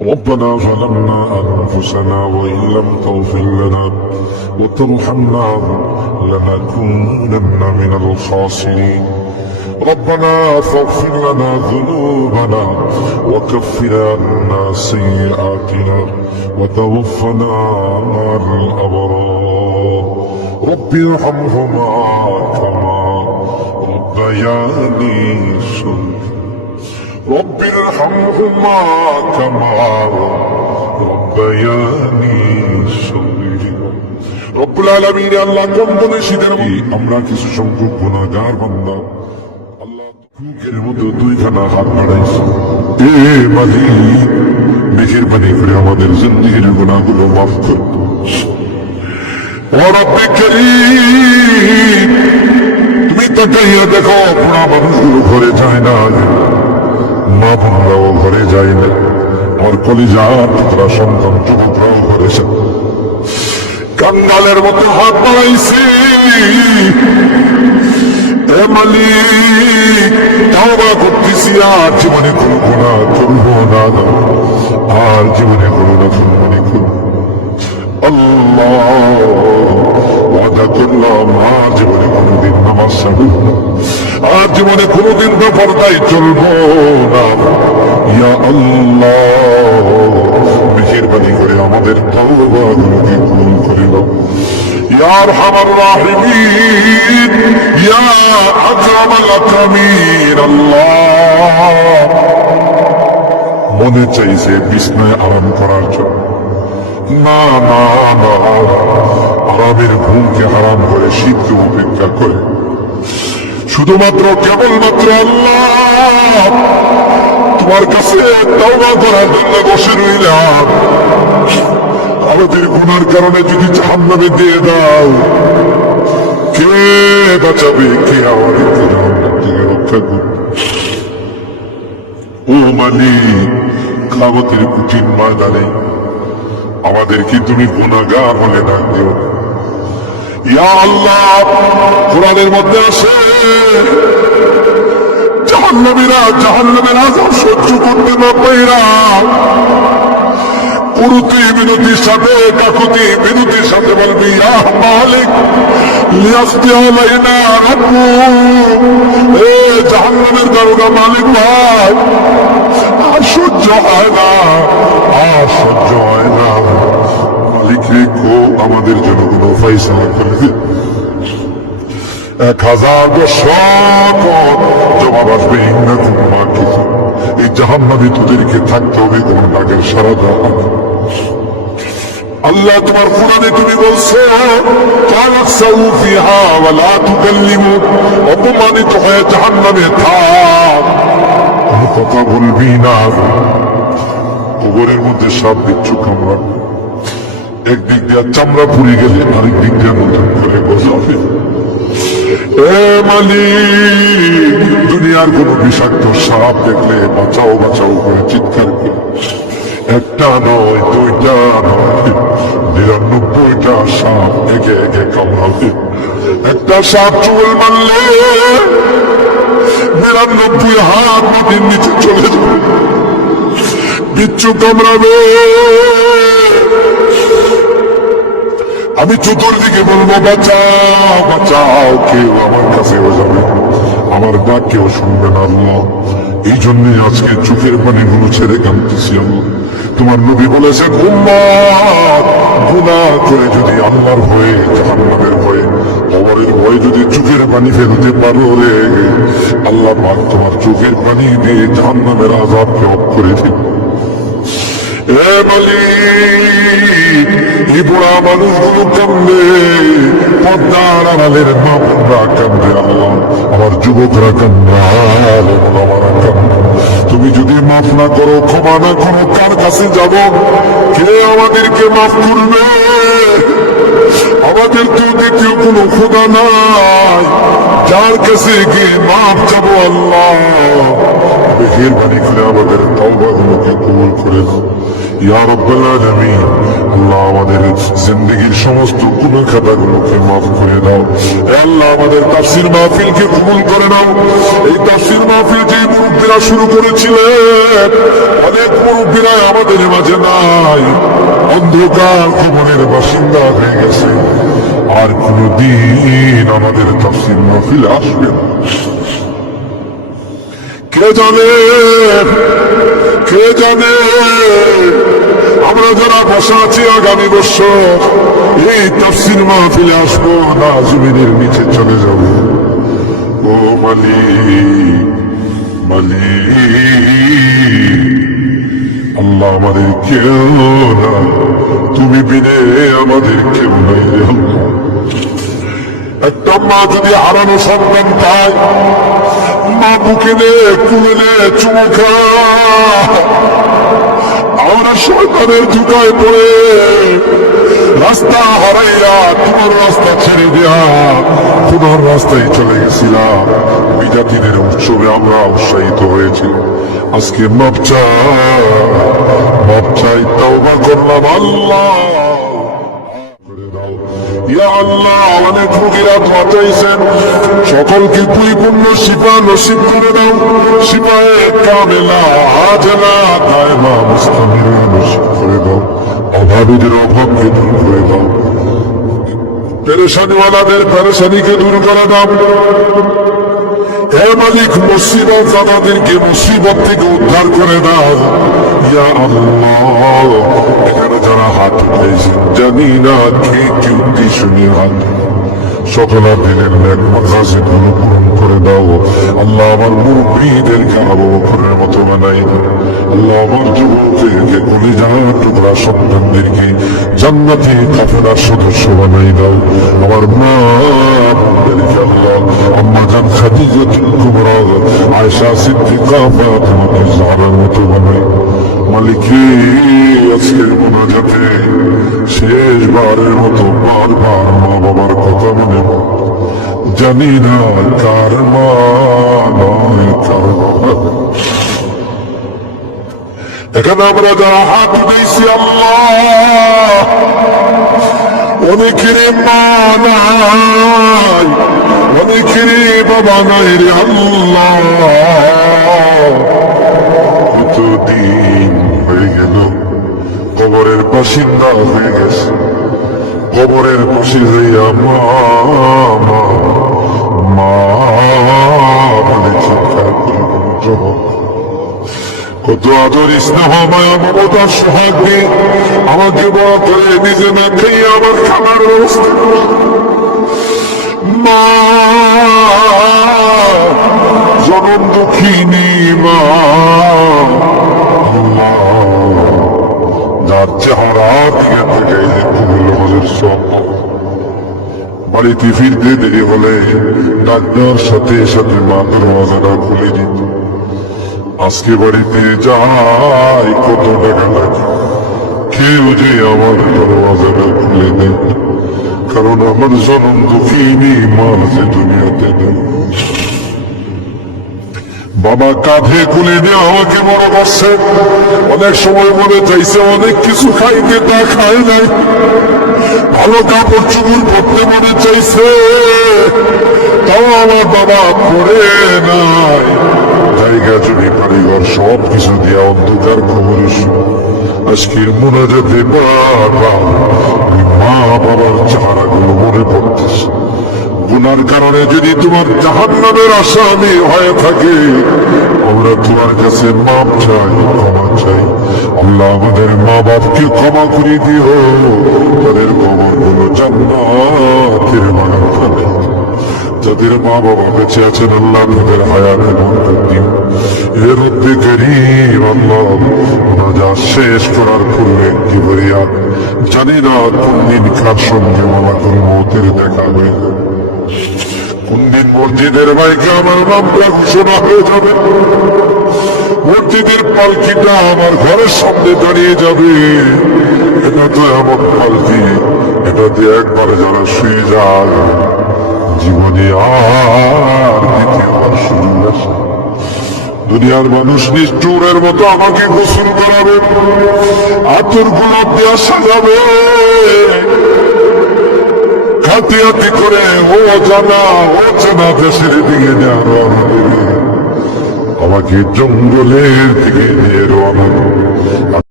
ربنا ظلمنا أنفسنا وإن لم تغفر لنا وترحمنا لنكونن من الخاسرين ربنا فاغفر لنا ذنوبنا وكفر عنا سيئاتنا وتوفنا مع الأبرار رب ارحمهما كما ربياني صغيرا رب ارحمهما كما ربياني صغيرا رب العالمين আল্লাহ কম বলেছিলেন আমরা কিছু সংখ্যক গুনাহগার বান্দা আল্লাহ বুকের মধ্যে দুইখানা হাত বাড়াইছে এ মালিক মেহেরবানি করে আমাদের জিন্দেগির গুনাহগুলো মাফ কর ও রব্বে করিম তুমি তাকাইয়া দেখো পুরা মানুষগুলো ঘরে যায় না মা বোনরাও ঘরে যায় না আমার কলিজার টুকরা সন্তান যুবকরাও ঘরেছে কাঙ্গালের মতো হাত বাড়াইছি এ মালিক তাওবা করতেছি আর জীবনে কোনো গুনাহ করবো না আর জীবনে কোনো নাফরমানি করবো আল্লাহ ওয়াদা করলাম আর জীবনে কোনোদিন নামাজ ছাড়ব আর জীবনে কোনোদিন বেপরদায় চলবো না ইয়া আল্লাহ মেহেরবানি করে আমাদের তাওবাগুলোকে কবুল করে নাও ইয়া আরহামার রাহিমিন ইয়া আকরামাল আকরামিন আল্লাহ মনে চাইছে বিছনায় আরাম করার জন্য না না না আরামের ঘুমকে হারাম করে শীতকে উপেক্ষা করে শুধুমাত্র কেবলমাত্র আল্লাহ তোমার কাছে তাওবা করার জন্য বসে রইলাম আমাদের গুনার কারণে যদি জাহান্নামে দিয়ে দাও কে বাঁচাবে কে আমাদের জাহান্নাম থেকে রক্ষা করবে ও মালিক কামতের কঠিন ময়দানে আমাদেরকে তুমি গুনাহগার বলে ডাক দিও ইয়া আল্লাহ কোরআনের মধ্যে আছে জাহান্নামীরা জাহান্নামের আযাব সহ্য করতে না পাইরা কুরুতি বিনতির সাথে কাকুতি বিনতির সাথে বলবি ইয়া মালিক লিয়াসতি আলাইনা রাব্বু এ জাহান্নামের দারোগা মালিক ভাই আর সহ্য হয় না আর সহ্য হয় না মালিক রেখো আমাদের জন্য কোনো ফয়সালা করবে 1000 বছর জবাব আসবে ইন্নাকুম মাকিসুন এই জাহান্নামে তোদেরকে থাকতে হবে কোন ডাকের সারা জাহান আল্লাহ তোমার কোরআনে তুমি বলছো ফালাকসাউ ফিহা ওয়ালা তুকাল্লিমু অপমানিত হয়ে জাহান্নামে থাক কোনো কথা বলবি না কবরের মধ্যে সাপ বিচ্ছু কামড়া একদিক দিয়ে চামড়া পুড়ে গেলে আরেক দিক দিয়ে নতুন করে বসাবে এ মালিক দুনিয়ার কোন বিষাক্ত সাপ দেখলে বাঁচাও বাঁচাও করে চিৎকার করে একটা নয় দুইটা নয় 99টা সাপ একে একে কামড়াবে একটা সাপ চুল মারলে 99 হাত মাটির নিচে চলে যাবে বিচ্ছু কামড়াবে আমি চতুর্দিকে বলবো বাঁচাও বাঁচাও কেউ আমার কাছেও যাবে আমার ডাক কেউ শুনবে না আল্লাহ এই জন্যই আজকে চোখের পানিগুলো ছেড়ে কাঁদতেছি আল্লাহ তোমার নবী বলেছেন উম্মত গুনাহ করে যদি আল্লাহর ভয়ে জাহান্নামের ভয়ে কবরের ভয়ে যদি চোখের পানি ফেলতে পারো রে আল্লাহ পাক তোমার চোখের পানি দিয়ে জাহান্নামের আযাবকে অফ করে দিন এ মালিক এই বুড়া মানুষগুলো কান্দে পদ্মার আড়ালের মা বোনরা কান্দে আল্লাহ আমার যুবকরা কান্দে আমারা কান্দে তুমি যদি মাফ না করো ক্ষমা না করো কার কাছে যাব কে আমাদেরকে মাফ করবে আমাদের তো দ্বিতীয় কোনো খোদা নাই যার কাছে গিয়ে মাফ চাবো আল্লাহ মেহেরবানি করে আমাদের তওবাগুলোকে কবুল করে দাও ইয়া রাব্বাল আলামিন। আল্লাহ আমাদের জিন্দেগীর সমস্ত গুনাহ খাতাগুলোকে মাফ করে দাও। হে আল্লাহ আমাদের তাফসীর মাহফিলকে কবুল করে নাও। এই তাফসীর মাহফিল যে মুরব্বীরা শুরু করেছিলেন, অনেক মুরব্বীরা আমাদের মাঝে নাই, অন্ধকার কবরের বাসিন্দা হয়ে গেছে, আর কোনদিন আমাদের তাফসীর মাহফিল আসবে না। কে জানে, কে জানে আমরা যারা বসা আছি আগামী বছর এই তাফসীর মাহফিলে আসবো না জমিনের নিচে চলে যাব। ও মালিক, মালিক আল্লাহ আমাদের কেউ না, তুমি বিনে আমাদের কেউ নাই রে আল্লাহ। একটা মা যদি হারানো সন্তান পায়, মা বুকে নে কুলে নে চুমু খায়, আমরা শয়তানের ধোঁকায় পড়ে রাস্তা হারাইয়া তোমার রাস্তা ছেড়ে দেয়া তোমার রাস্তায় চলে গেছিলাম। বিজাতিদের উৎসবে আমরা উৎসাহিত হয়েছি, আজকে মাপ চাই তওবা করলাম আল্লাহ করে দাও। ইয়া আল্লাহ অনেক রোগীরা দোয়া চাইছেন, সকলকে পরিপূর্ণ শিফা নসিব করে দাও। শিফায়ে কামেলা আজলা দায়মা মুস্তামির নসিব করে দাও। অভাবীদের অভাবকে দূর করে দাও, পেরেশানিওয়ালাদের পেরেশানিকে দূর করে দাও। হে মালিক মুসিবত জাদাদেরকে মুসিবত থেকে উদ্ধার করে দাও। ইয়া আল্লাহ এখানে যারা হাত উঠেছেন জানি না কি উদ্দেশ্য নিয়ে হাত, সকলের দিনের ন্যাক মাকাসিদ গুলো পূরণ করে দাও। আল্লাহ আমার মুরব্বীদেরকে আবু বকরের মতো বানাই দাও। আল্লাহ আমার যুবকদেরকে কলিজার টুকরা সন্তানদেরকে জান্নাতি কাফেলার সদস্য বানাই দাও। আমার মা বোনদেরকে আল্লাহ আম্মা জান খাদিজাতুল কুবরা, আয়েশা সিদ্দিকা, ফাতিমা জাহরার মতো বানাই। মালিক আজকের মোনাজাতে শেষবারের মতো বারবার মা বাবার কথা মনে জানি না কার মা নয় কার বাবা। এখানে আমরা যারা হাত দিয়েছি আল্লাহ অনেকেরই মা নাই, অনেকেরই বাবা নাই রে আল্লাহ। কতদিন হয়ে গেল কবরের বাসিন্দা হয়ে গেছে, কবরের পাশে হইয়া মা মা মা বলে চিৎকার করে কত আদর স্নেহ মায়া মমতার সোহাগ দিয়ে আমাকে বড় করে নিজে না খেয়ে আমার খাবার ব্যবস্থা মা, জনম দুঃখিনী মা। যার চেহারা দিকে তাকাইলে কবুল হজের সব, বাড়িতে ফিরতে দেরি হলে ডাক্তার সাথে সাথে মা দরওয়াজাটা খুলে দিত। আজকে বাড়িতে যাই কত টাকা লাগে, কেউ যে আমার দরওয়াজাটা খুলে দেয়, কারণ আমার জনম দুঃখিনী মা যে দুনিয়াতে নেই। বাবা কাঁধে কুলে নিয়ে আমাকে বড় করছে, অনেক সময় মনে চাইছে অনেক কিছু খাইতে তা খাই নাই, ভালো কাপড় চুপুর পরতে মনে চাইছে তাও আমার বাবা পড়ে নাই। জায়গা জমি কারিগর সব কিছু দিয়ে অন্ধকার খবরে আজকের মোনাজাতে বারবার ওই মা বাবার চেহারাগুলো মনে পড়তেছে। গুনার কারণে যদি তোমার জাহান্নামের আসামি হয়ে থাকে, আমরা তোমার কাছে মাপ চাই, ক্ষমা চাই। আল্লাহ আমাদের মা বাপকে ক্ষমা করে দিও, তাদের কবরগুলো জান্নাতের বাগান। যাদের মা বাবা বেঁচে আছেন আল্লাহ তাদের হায়াতে বরকত দিও। এর রব্বে করিম আল্লাহ মোনাজাত শেষ করার পূর্বে কি করিয়া জানি না কোন দিন কার সঙ্গে মালাকুল মউতের দেখা হয়ে যাবে, কোন দিন মসজিদের বাইকে আমার নামটা ঘোষণা হয়ে যাবে, মসজিদের পালকিটা আমার ঘরের সামনে দাঁড়িয়ে যাবে। এটা তো এমন পালকি, এটাতে একবার যারা শুয়ে যায় জীবনে আর দ্বিতীয়বার সুযোগ আসে। দুনিয়ার মানুষ নিষ্ঠুরের মতো আমাকে গোসল করাবে, আতর গোলাপ দিয়ে সাজাবে, হাতি হাতি করে ও জানা দেশের দিকে নেওয়া রওনা দেবে, আমাকে জঙ্গলের দিকে নিয়ে রওনা দেবে।